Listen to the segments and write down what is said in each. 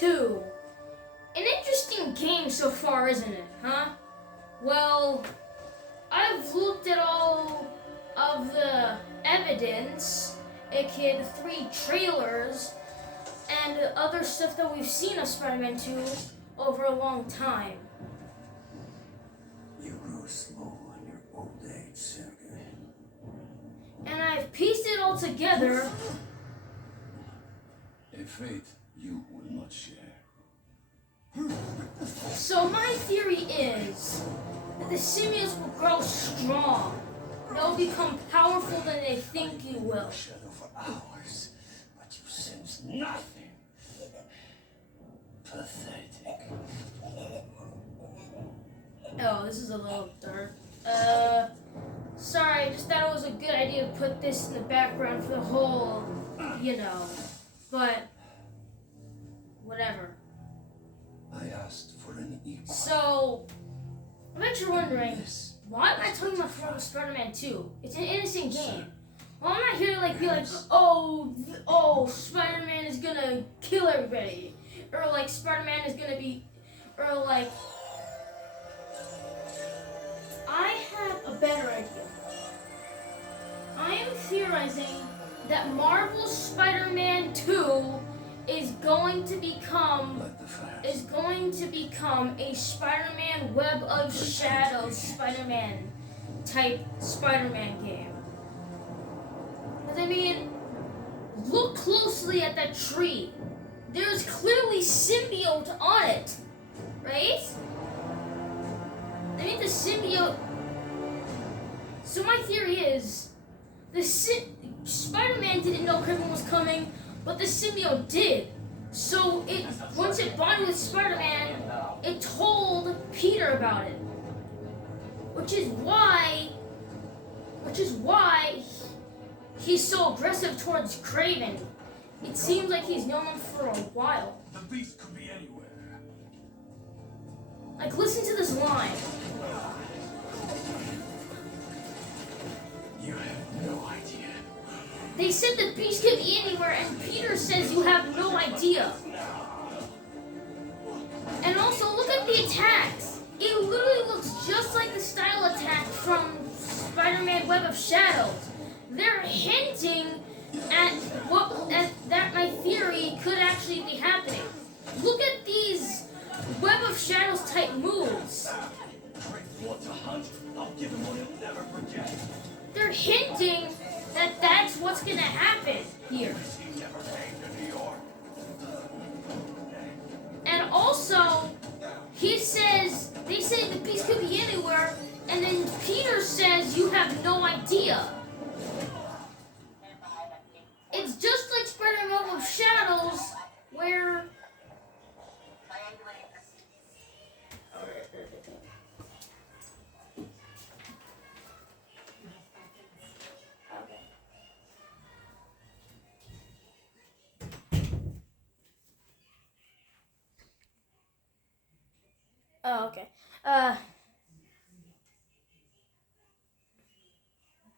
SM2. An interesting game so far, isn't it, huh? Well, I've looked at all of the evidence, aka the 3 trailers, and other stuff that we've seen of Spider-Man 2 over a long time. You grow slow in your old age, Sergey. And I've pieced it all together. A fate you will not share. So my theory is that the symbiotes will grow strong. They'll become powerful than they think you will. Shadow for hours, but you sense nothing. Pathetic. Oh, this is a little dark. Sorry, I just thought it was a good idea to put this in the background for the whole, but whatever. I asked for an equal. So, I bet you're wondering, why am I talking about Spider-Man 2? It's an innocent game. Well, I'm not here to be like, oh, Spider-Man is gonna kill everybody. Or like, Spider-Man is gonna be, or like, I have a better idea. I am theorizing that Marvel's Spider-Man 2 is going to become a Spider-Man Web of Shadows Spider-Man type Spider-Man game. Because I mean, look closely at that tree. There's clearly symbiote on it, right? I mean the symbiote. So my theory is, Spider-Man didn't know Kraven was coming, but the symbiote did. So once it bonded with Spider-Man, it told Peter about it. Which is why he's so aggressive towards Kraven. It seems like he's known him for a while. The beast could be anywhere. Like, listen to this line. You have no idea. They said the beast could be anywhere, and Peter says you have no idea. And also, look at the attacks. It literally looks just like the style attack from Spider-Man Web of Shadows. They're hinting at that my theory could actually be happening. Look at these Web of Shadows type moves. They're hinting that that's what's gonna happen here. And also, they say the beast could be anywhere, and then Peter says you have no idea. It's just like Spider-Man Web of Shadows, where oh, okay.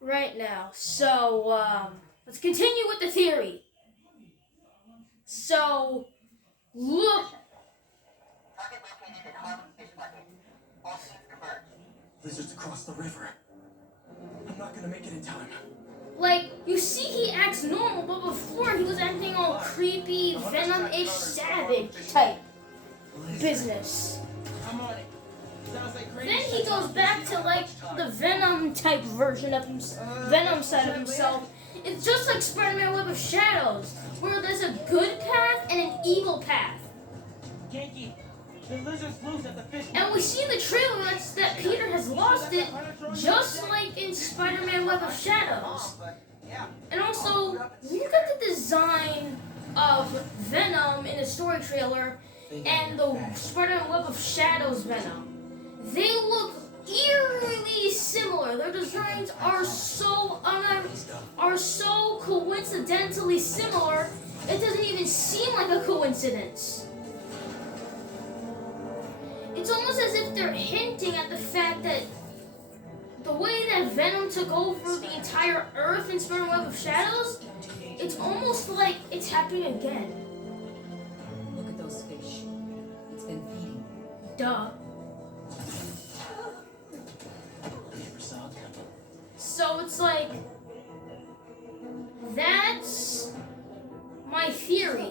Right now. So, let's continue with the theory. So, look. Lizards across the river. I'm not gonna make it in time. Like, you see he acts normal, but before he was acting all creepy, Venom-ish, savage type business. Then he goes back to like the Venom type version of himself, Venom side of himself. It's just like Spider-Man Web of Shadows, where there's a good path and an evil path. And we see in the trailer that Peter has lost it, just like in Spider-Man Web of Shadows. And also, look at the design of Venom in the story trailer and the Spider-Man Web of Shadows Venom. They look eerily similar. Their designs are so coincidentally similar, it doesn't even seem like a coincidence. It's almost as if they're hinting at the fact that the way that Venom took over the entire Earth in Spider-Man Web of Shadows, it's almost like it's happening again. Look at those faces. Duh. Never saw it coming. So it's like, that's my theory.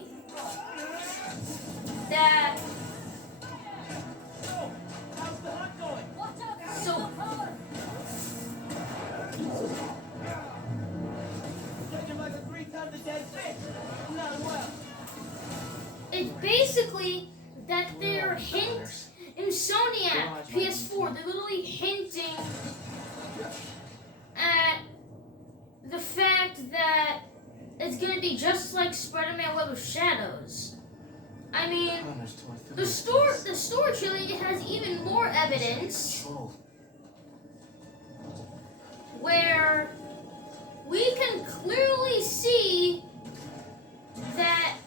That, How's the hunt going? so, Taking like a 3 times a dead fish. Not well. it's basically that they're Insomniac, PS4, they're literally hinting at the fact that it's gonna be just like Spider-Man Web of Shadows. I mean, the story trilogy has even more evidence where we can clearly see that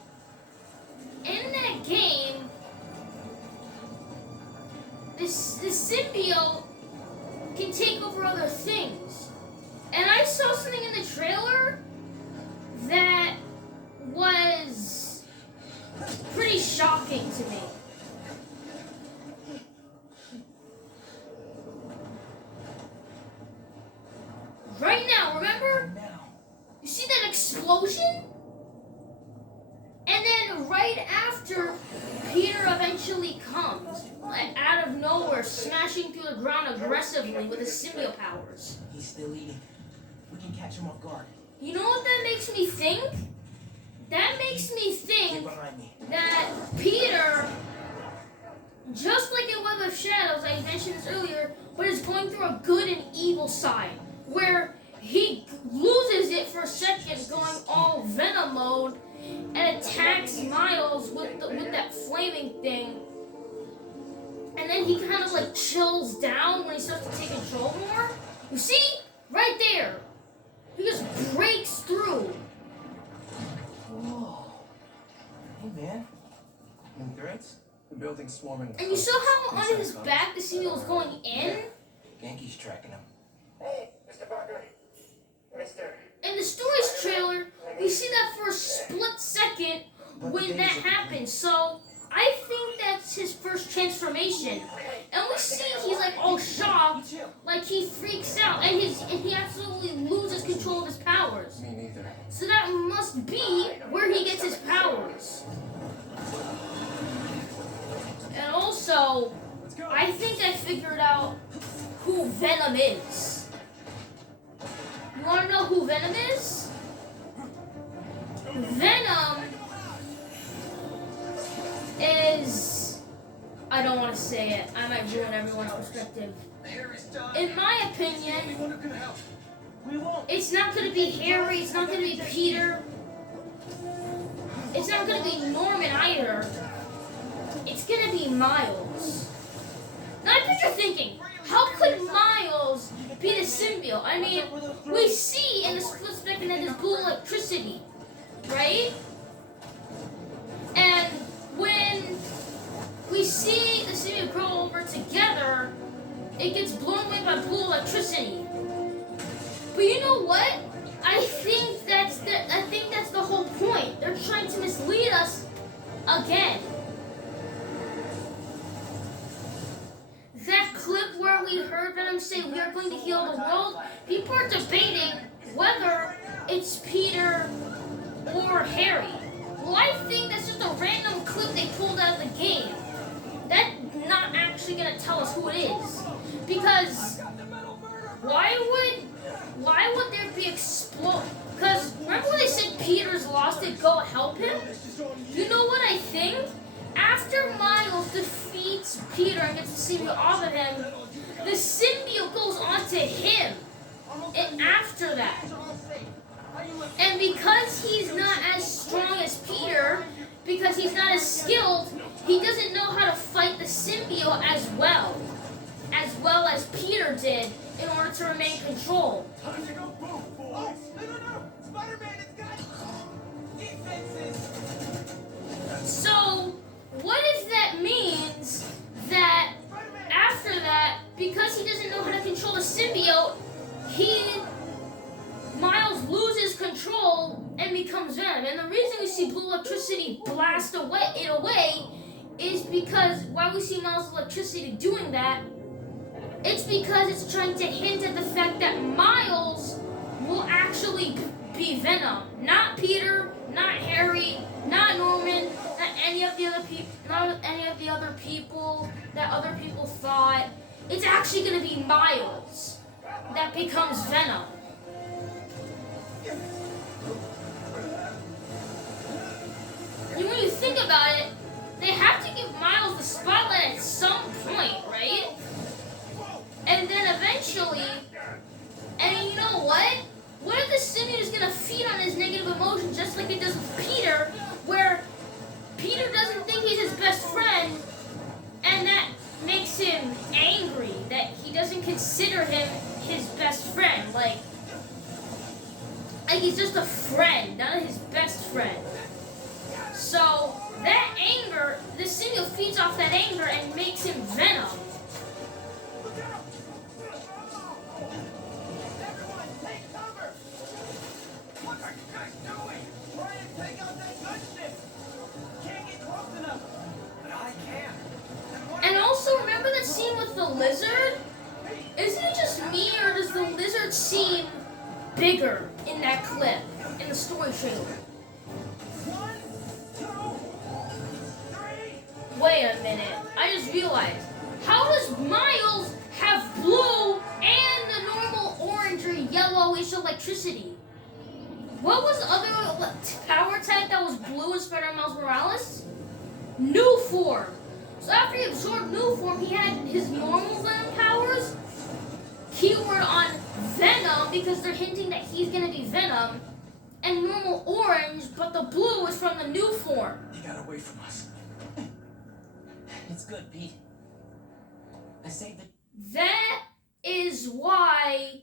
in that game, the symbiote can take over other things. And I saw something in the trailer that was pretty shocking to me. Right now, remember? You see that explosion? And then right after, Peter eventually comes, like, out of nowhere, smashing through the ground aggressively with his symbiote powers. He's still eating. We can catch him off guard. You know what that makes me think? That makes me Get think behind me. that Peter, just like in Web of Shadows, I mentioned this earlier, but is going through a good and evil side, where he loses it for a second, going all Venom mode, and attacks Miles with that flaming thing, and then he kind of like chills down when he starts to take control more. You see? Right there. He just breaks through. Whoa. Hey, man. Any threats? The building's swarming. And you saw how on his back the symbiote was going in? Genki's tracking him. Hey, Mr. Parker. Mr. In the stories trailer, we see that for a split second when that happens. So I think that's his first transformation. And we see he's like all shocked, like he freaks out, and he absolutely loses control of his powers. Me neither. So that must be where he gets his powers. And also, I think I figured out who Venom is. You wanna know who Venom is? Venom is... I don't want to say it. I might ruin everyone's perspective. In my opinion, it's not going to be Harry, it's not going to be Peter, it's not going to be Norman either. It's going to be Miles. Now I bet you're thinking, how could Miles be the symbiote? I mean, we see in the split second that there's blue electricity, right? And when we see the symbiote grow over together, it gets blown away by blue electricity. But you know what? I think that's the whole point. They're trying to mislead us again. That clip where we heard Venom say we are going to heal the world, people are debating whether it's Peter or Harry. Well, I think that's just a random clip they pulled out of the game. That's not actually going to tell us who it is. Because why would there be because remember when they said Peter's lost it, go help him? You know what I think? After Miles defeats Peter and gets the symbiote off of him, the symbiote goes onto him. And after that. And because he's not as strong as Peter, because he's not as skilled, he doesn't know how to fight the symbiote as well as Peter did in order to remain control. No. Spider-Man has got defenses. So, what if that means that after that, because he doesn't know how to control the symbiote, Miles loses control and becomes Venom. And the reason we see blue electricity blast it away is because why we see Miles' electricity doing that, it's because it's trying to hint at the fact that Miles will actually be Venom. Not Peter, not Harry, not Norman, not any of the other people that other people thought. It's actually going to be Miles that becomes Venom. And when you think about it, they have to give Miles the spotlight at some point, right? And then eventually, and you know what? What if the symbiote is gonna feed on his negative emotions just like it does with Peter, where Peter doesn't think he's his best friend, and that makes him angry that he doesn't consider him his best friend, like he's just a friend, not his best friend. So that anger, the symbiote feeds off that anger and makes him Venom. Everyone, take cover! What are you guys doing? Trying to take out that gunship! Can't get close enough! But I can! And also, remember that scene with the lizard? Isn't it just me, or does the lizard seem bigger in that clip, in the story trailer? 1, 2, 3. Wait a minute, I just realized. How does Miles have blue and the normal orange or yellowish electricity? What was the other power type that was blue in Spider-Man Miles Morales? New form. So after he absorbed new form, he had his normal Venom powers. Keyword on Venom, because they're hinting that he's gonna be Venom. And normal orange, but the blue is from the new form. He got away from us. It's good, Pete. I saved it. That is why,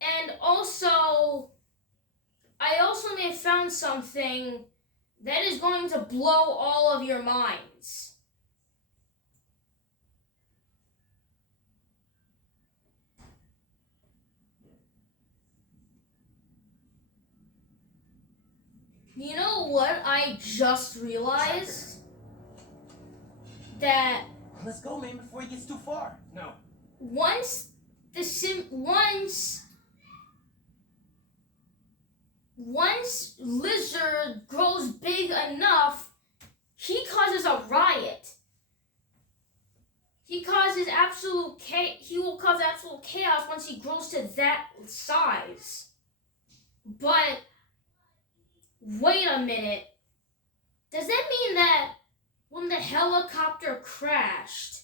and also, I also may have found something that is going to blow all of your minds. You know what I just realized? That Let's go, man, before he gets too far. No. once Lizard grows big enough, he causes a riot. He will cause absolute chaos once he grows to that size. But wait a minute. Does that mean that when the helicopter crashed,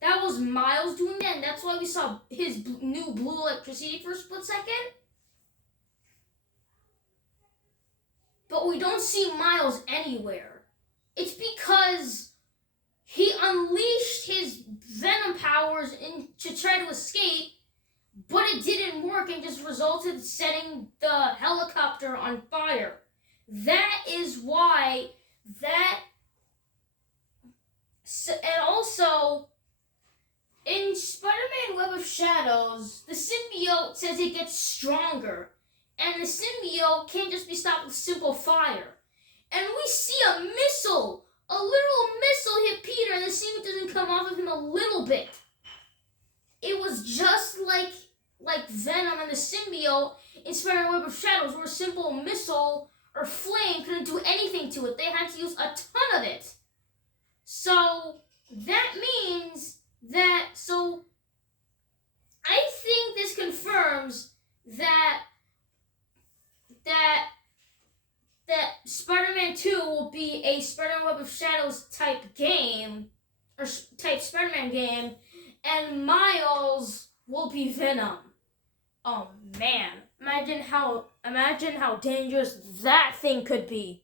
that was Miles doing that, and that's why we saw his new blue electricity for a split second? But we don't see Miles anywhere. It's because he unleashed his Venom powers to try to escape, but it didn't work and just resulted in setting the helicopter on fire. That is why and also, in Spider-Man Web of Shadows, the symbiote says it gets stronger. And the symbiote can't just be stopped with simple fire. And we see a missile! A little missile hit Peter, and the symbiote doesn't come off of him a little bit. It was just like Venom and the symbiote in Spider-Man Web of Shadows, where a simple missile or flame couldn't do anything to it. They had to use a ton of it. So that means that, I think this confirms that Spider-Man 2 will be a Spider-Man Web of Shadows type game, or type Spider-Man game, and Miles will be Venom. Oh man, imagine how dangerous that thing could be.